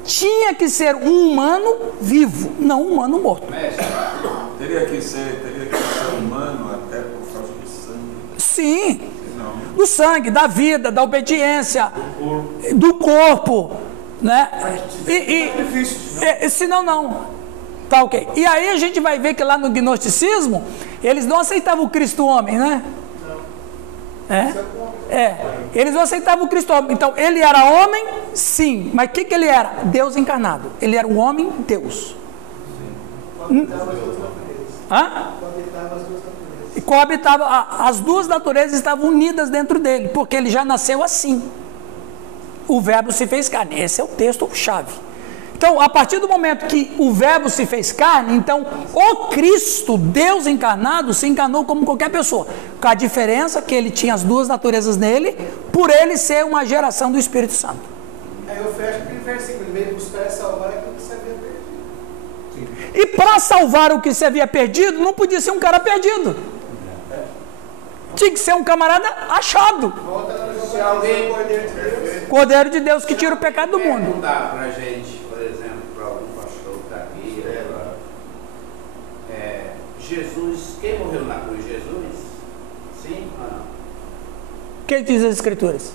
tinha que ser um humano vivo, não um humano morto. Teria que ser humano até por causa do sangue. Sim. Do sangue, da vida, da obediência, do corpo, né? Senão não. Tá ok. E aí a gente vai ver que lá no gnosticismo, eles não aceitavam o Cristo homem, né? Eles não aceitavam o Cristo homem. Então, ele era homem, sim. Mas o que ele era? Deus encarnado. Ele era um homem, Deus. E coabitava, as duas naturezas estavam unidas dentro dele, porque ele já nasceu assim. O verbo se fez carne. Esse é o texto-chave. Então, a partir do momento que o verbo se fez carne, então o Cristo, Deus encarnado, se encarnou como qualquer pessoa, com a diferença que ele tinha as duas naturezas nele, por ele ser uma geração do Espírito Santo. Aí eu fecho aquele versículo, ele veio buscar e salvar aquilo que se havia perdido. E para salvar o que se havia perdido, não podia ser um cara perdido. Tinha que ser um camarada achado. Se alguém Cordeiro de Deus que tira o pecado do mundo. Não dá pra gente, por exemplo, para algum pastor que está aqui, Jesus, quem morreu na cruz? Jesus? Sim ou não? O que diz as Escrituras?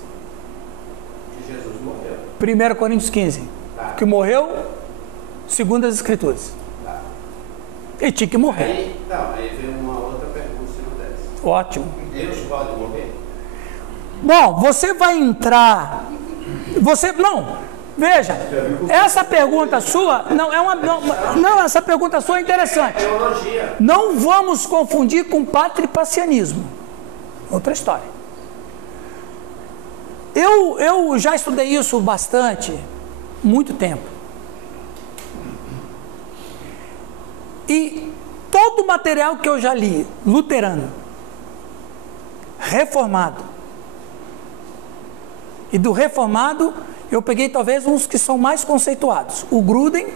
Que Jesus morreu. 1 Coríntios 15. Tá. Que morreu segundo as Escrituras. Tá. Ele tinha que morrer. Aí vem uma outra pergunta, se não desse. Ótimo. Deus pode morrer? Bom, você vai entrar. Veja, essa pergunta sua essa pergunta sua é interessante. Não vamos confundir com patripacianismo. Outra história. Eu já estudei isso bastante, muito tempo. E todo o material que eu já li, luterano, reformado, e do reformado Eu peguei talvez uns que são mais conceituados, o Gruden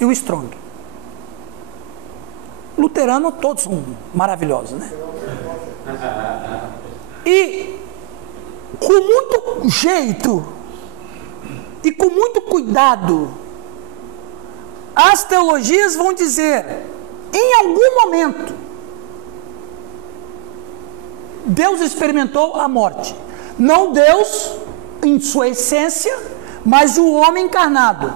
e o Strong. Luterano, todos são maravilhosos, né? E com muito jeito e com muito cuidado, as teologias vão dizer, em algum momento, Deus experimentou a morte. Não Deus em sua essência, mas o homem encarnado.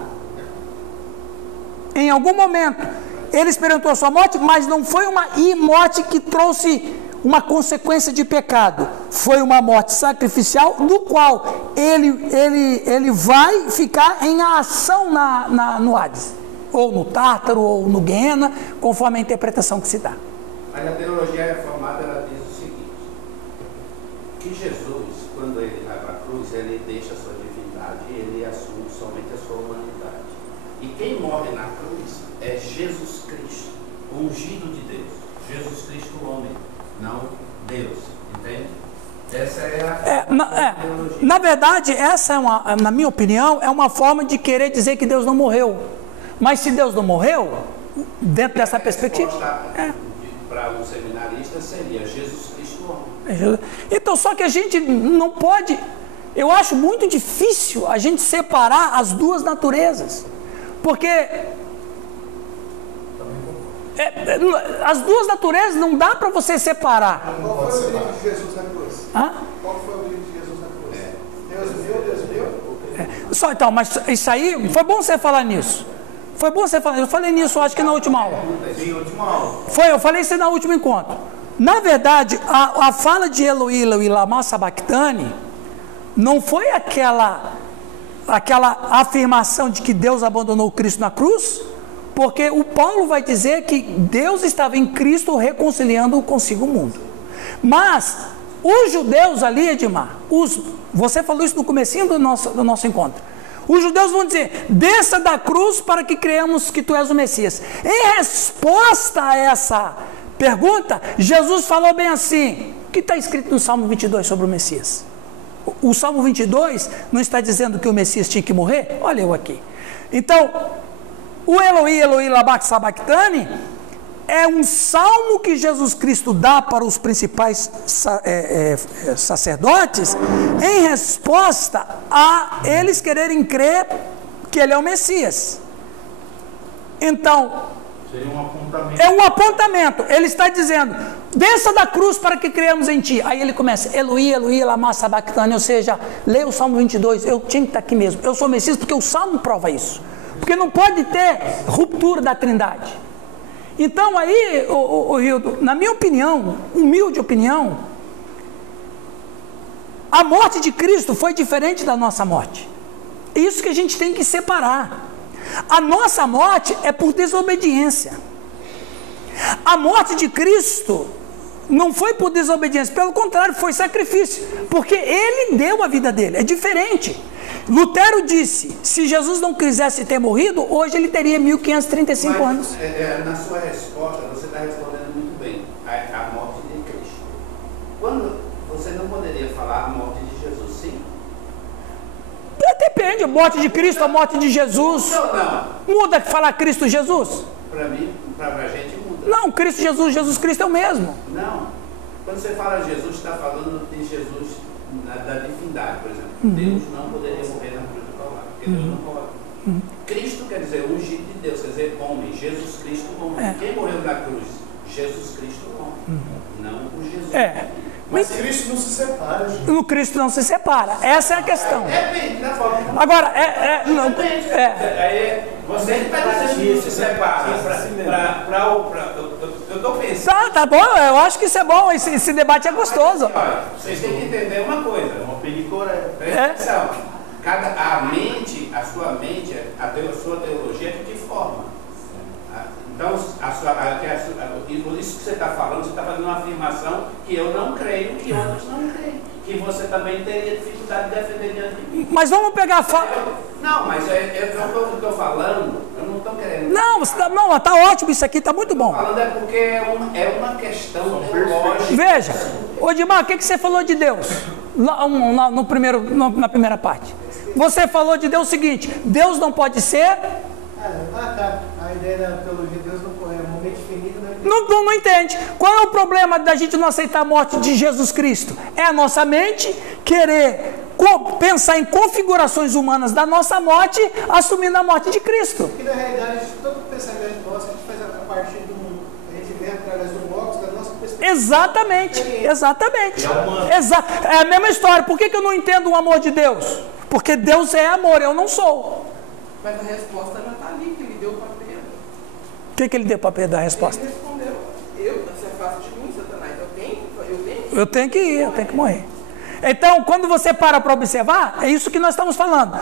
Em algum momento, ele experimentou a sua morte, mas não foi uma morte que trouxe uma consequência de pecado. Foi uma morte sacrificial, do qual ele vai ficar em ação no Hades, ou no Tártaro, ou no Guiena, conforme a interpretação que se dá. Mas a teologia reformada, ela diz o seguinte, que Jesus, quando ele vai para a cruz, ele deixa a sua divindade e ele assume somente a sua humanidade. E quem morre na cruz é Jesus Cristo, o ungido de Deus. Jesus Cristo, o homem, não Deus. Entende? Essa é a teologia. Na verdade, essa é na minha opinião, é uma forma de querer dizer que Deus não morreu. Mas se Deus não morreu, dentro dessa perspectiva... Para um seminarista seria Jesus Cristo, o homem. Então, só que a gente não pode... Eu acho muito difícil a gente separar as duas naturezas. Porque... as duas naturezas não dá para você separar. Qual foi o brilho de Jesus na cruz? Qual foi o brilho de Jesus na cruz? Deus viu? Só então, mas isso aí, foi bom você falar nisso. Foi bom você falar. Eu falei nisso, acho que na última aula. Sim, última aula. Eu falei isso aí no último encontro. Na verdade, a fala de Eloi, Eloi, lama sabachthani, não foi aquela afirmação de que Deus abandonou Cristo na cruz, porque o Paulo vai dizer que Deus estava em Cristo reconciliando consigo o mundo. Mas os judeus ali, Edmar, você falou isso no comecinho do nosso encontro. Os judeus vão dizer, desça da cruz para que creamos que tu és o Messias. Em resposta a essa pergunta, Jesus falou bem assim, o que está escrito no Salmo 22 sobre o Messias? O Salmo 22 não está dizendo que o Messias tinha que morrer? Olha eu aqui. Então, o Eloi, Eloi, lama sabachthani é um salmo que Jesus Cristo dá para os principais sacerdotes em resposta a eles quererem crer que ele é o Messias. Então, seria um apontamento. É um apontamento. Ele está dizendo, desça da cruz para que creamos em ti. Aí ele começa, Eloi, Eloi, lama sabachthani, ou seja, leia o Salmo 22, eu tinha que estar aqui mesmo. Eu sou o Messias porque o Salmo prova isso. Porque não pode ter ruptura da Trindade. Então aí, Hildo, na minha opinião, humilde opinião, a morte de Cristo foi diferente da nossa morte. É isso que a gente tem que separar. A nossa morte é por desobediência. A morte de Cristo não foi por desobediência, pelo contrário, foi sacrifício, porque Ele deu a vida dele, é diferente. Lutero disse, se Jesus não quisesse ter morrido, hoje ele teria 1535 anos. Na sua resposta, você está respondendo muito bem, a morte de Cristo. Quando você não poderia falar a morte de Jesus, sim? Depende, a morte de Cristo, a morte de Jesus. Não. Muda falar Cristo Jesus? Para mim, para a gente muda. Não, Cristo Jesus, Jesus Cristo é o mesmo. Não. Quando você fala Jesus, está falando de Jesus da divindade, por exemplo. Deus não poderia morrer na cruz do Calvário, porque Deus não pode. Cristo quer dizer ungido de Deus, quer dizer homem, Jesus Cristo homem. Quem morreu na cruz? Jesus Cristo homem, não o Jesus. Mas Cristo não se separa, gente. No Cristo não se separa, essa é a questão. Depende da forma. Agora, você que está dizendo que se separa. Eu estou pensando. Tá bom, eu acho que isso é bom, esse debate é gostoso. Vocês têm que entender uma coisa, uma película. Presta atenção. A sua mente, a sua teologia é que te forma. Então, por isso que você está falando, você está fazendo uma afirmação que eu não creio, que outros não creem. Que você também teria dificuldade de defender diante de mim. Mas vamos pegar a fala. Não, mas eu estou falando, eu não estou querendo. Não, está ótimo isso aqui, está muito bom. Falando é porque é uma questão teológica. Veja, Odimar, o que você falou de Deus? na primeira parte. Você falou de Deus o seguinte: Deus não pode ser. Tá. A ideia da teologia de Deus não é um momento definido, né? Não entende. Qual é o problema da gente não aceitar a morte de Jesus Cristo? É a nossa mente querer pensar em configurações humanas da nossa morte, assumindo a morte de Cristo. Porque na realidade, todo pensamento nosso, a gente faz a partir do mundo. A gente vê através do box da nossa perspectiva. Exatamente. É a mesma história. Por que eu não entendo o amor de Deus? Porque Deus é amor, eu não sou. Mas a resposta já está ali, que ele deu para Pedro. O que ele deu para Pedro a resposta? Ele respondeu: se afasta de mim, Satanás. Eu tenho que ir, eu tenho que morrer. Então, quando você para observar, é isso que nós estamos falando.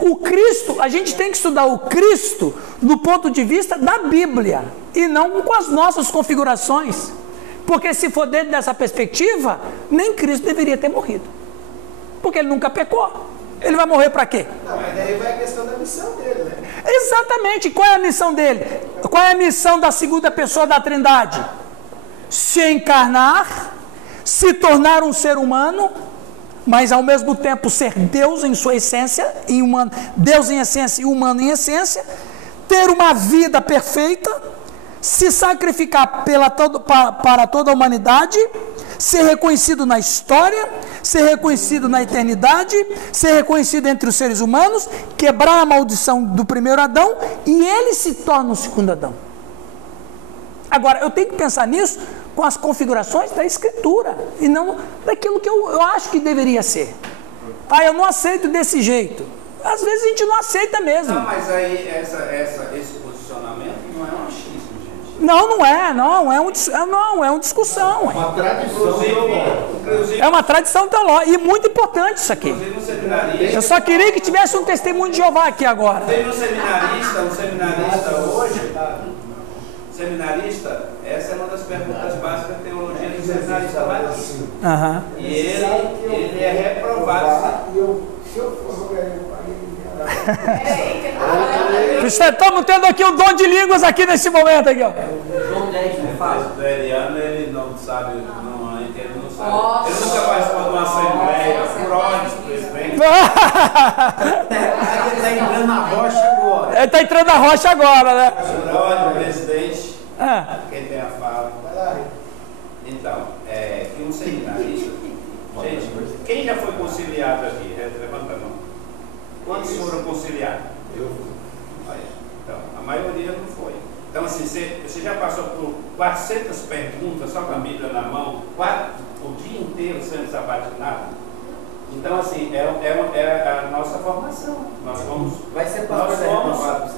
O Cristo, a gente tem que estudar o Cristo do ponto de vista da Bíblia e não com as nossas configurações. Porque se for dentro dessa perspectiva, nem Cristo deveria ter morrido. Porque ele nunca pecou. Ele vai morrer para quê? Não, mas daí vai a questão da missão dele, né? Exatamente. Qual é a missão dele? Qual é a missão da segunda pessoa da Trindade? Se encarnar, se tornar um ser humano, mas ao mesmo tempo ser Deus em sua essência, Deus em essência e humano em essência, ter uma vida perfeita, se sacrificar para toda a humanidade, ser reconhecido na história, ser reconhecido na eternidade, ser reconhecido entre os seres humanos, quebrar a maldição do primeiro Adão, e ele se torna o segundo Adão. Agora, eu tenho que pensar nisso com as configurações da Escritura, e não daquilo que eu acho que deveria ser. Eu não aceito desse jeito. Às vezes a gente não aceita mesmo. Não, mas aí esse posicionamento não é um achismo, gente. Não é uma discussão. Uma tradição. É uma tradição teológica, e muito importante isso aqui. Eu só queria que tivesse um testemunho de Jeová aqui agora. Tem um seminarista hoje, essa é uma das perguntas básicas da teologia do seminarista batista. E ele é reprovado. Estamos tendo aqui o dom de línguas aqui nesse momento aqui, ó. João 10 não fala. O Eliano, ele não sabe, ele não sabe. Ele nunca participou de uma assembleia, presidente. Ele está entrando na rocha agora. Ele está entrando na rocha agora, né? Presidente, quem tem a fala. Então, que um seminarista, gente, quem já foi conciliado aqui? Levanta a mão. Quantos foram conciliados? Eu fui. Então, a maioria não foi. Então, assim, você já passou por 400 perguntas, só com a Bíblia na mão, o dia inteiro sendo sabatinado? Então, assim, é a nossa formação. Nós fomos. Vai ser pastor renovado.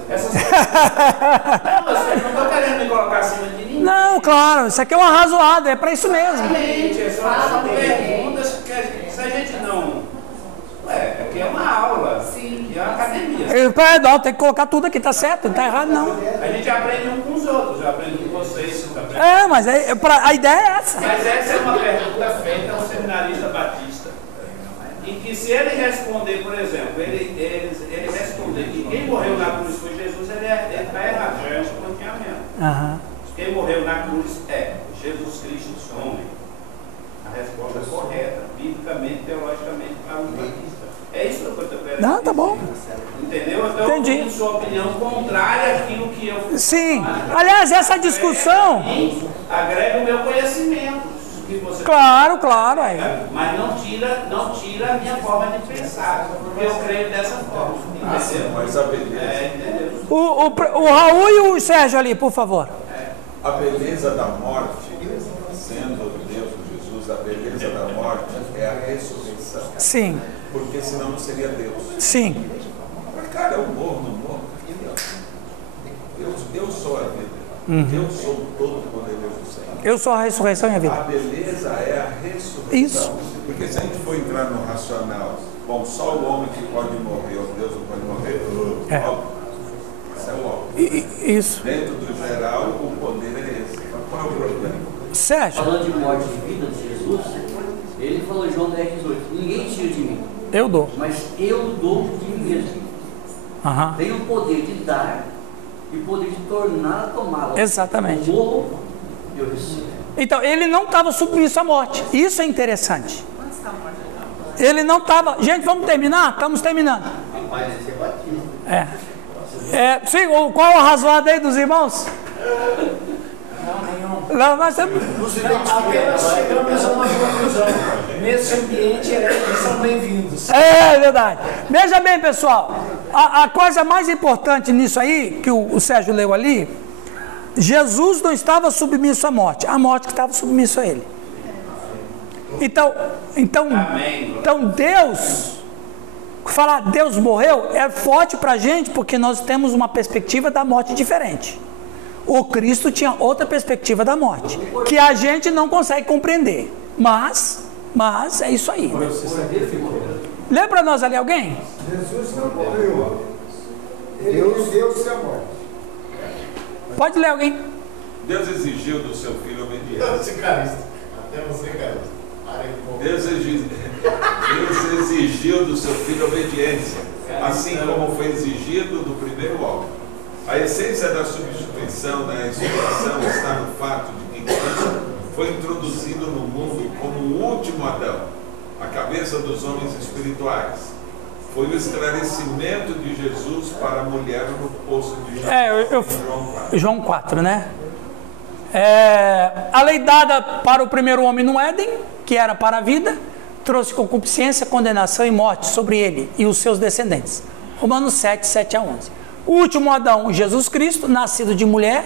Não, eu não estou querendo me colocar acima de ninguém. Não, claro, isso aqui é um arrazoado, é para isso mesmo. Exatamente, são perguntas que se a gente não. Aqui é uma aula. Sim. E é uma academia. Perdão, tem que colocar tudo aqui, tá certo? Não tá errado, não. A gente aprende um com os outros, eu aprendo com vocês. Mas a ideia é essa. Mas essa é uma pergunta feita a um seminarista batista. Em que se ele responder, por exemplo, ele responder que quem morreu na cruz foi Jesus, ele está errado, já é um espanteamento. Quem morreu na cruz é Jesus Cristo, homem. A resposta é correta, biblicamente, teologicamente, para o batista. É isso que eu estou querendo. Não, tá bom. Entendeu? Então, entendi. Eu tenho sua opinião contrária àquilo que eu... Sim. Aliás, essa discussão... Agrega o meu conhecimento. Que você claro. Mas não tira a minha forma de pensar. Porque eu creio dessa forma. Entendeu? Mas a beleza... entendeu? O Raul e o Sérgio ali, por favor. A beleza da morte, sendo Deus Jesus, a beleza da morte é a ressurreição. Sim. Porque senão não seria Deus. Sim. Mas, cara, eu morro, não morro. Eu sou a vida. Eu sou o todo-poderoso do Senhor. Eu sou a ressurreição e a vida. A beleza é a ressurreição. Isso. Porque se a gente for entrar no racional, bom, só o homem que pode morrer, ou Deus não pode morrer, óbvio. Isso é o óbvio. Isso. Dentro do geral, o poder é esse. Qual é o problema? Sérgio. Falando de morte e vida de Jesus, ele falou em João 10,18: ninguém tira de mim. Eu dou. Mas eu dou de mim mesmo. Tenho o poder de dar e o poder de tornar a tomá-la. Exatamente. Eu morro, eu recebo. Então, ele não estava submisso à morte. Isso é interessante. Ele não estava... Gente, vamos terminar? Estamos terminando. Sim, qual a razoada aí dos irmãos? Não, nós temos... Apenas chegamos a uma conclusão. Nesse ambiente, eles são bem-vindos. É verdade. Veja bem, pessoal. A coisa mais importante nisso aí, que o Sérgio leu ali, Jesus não estava submisso à morte. A morte que estava submisso a ele. Então Deus... Falar Deus morreu é forte para a gente, porque nós temos uma perspectiva da morte diferente. O Cristo tinha outra perspectiva da morte, que a gente não consegue compreender. Mas é isso aí. Né? Lê para nós ali alguém? Jesus não morreu. Ele deu-se a morte. Pode ler alguém? Deus exigiu do seu filho obediência. Até você, Carlos. Deus exigiu do seu filho obediência, assim como foi exigido do primeiro homem. A essência da substituição, da expiação, está no fato de que Cristo foi introduzido no mundo como o último Adão, a cabeça dos homens espirituais. Foi o esclarecimento de Jesus para a mulher no poço de João 4, né? A lei dada para o primeiro homem no Éden, que era para a vida, trouxe concupiscência, condenação e morte sobre ele e os seus descendentes. Romanos 7, 7 a 11. O último Adão, Jesus Cristo, nascido de mulher,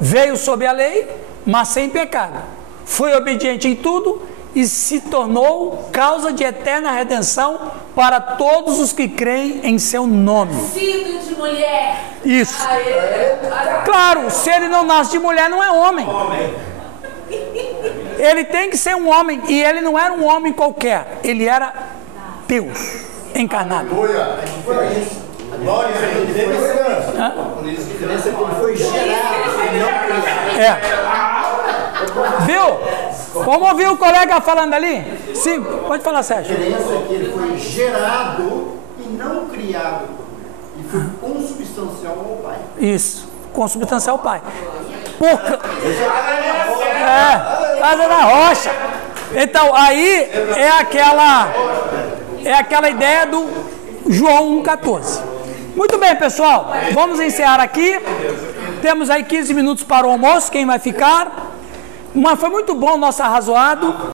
veio sob a lei, mas sem pecado. Foi obediente em tudo e se tornou causa de eterna redenção para todos os que creem em seu nome. Nascido de mulher. Isso. Claro, se ele não nasce de mulher, não é homem. Ele tem que ser um homem, e ele não era um homem qualquer, ele era Deus encarnado. Glória a Deus. Por isso que a diferença é que ele foi gerado. Viu? Como ouviu o colega falando ali? Sim, pode falar, Sérgio. A diferença é que ele foi gerado e não criado. E foi consubstancial ao Pai. Isso, consubstancial ao Pai. Casa da rocha. Então, aí é aquela ideia do João 1,14. Muito bem, pessoal. Vamos encerrar aqui. Temos aí 15 minutos para o almoço. Quem vai ficar? Mas foi muito bom o nosso arrazoado.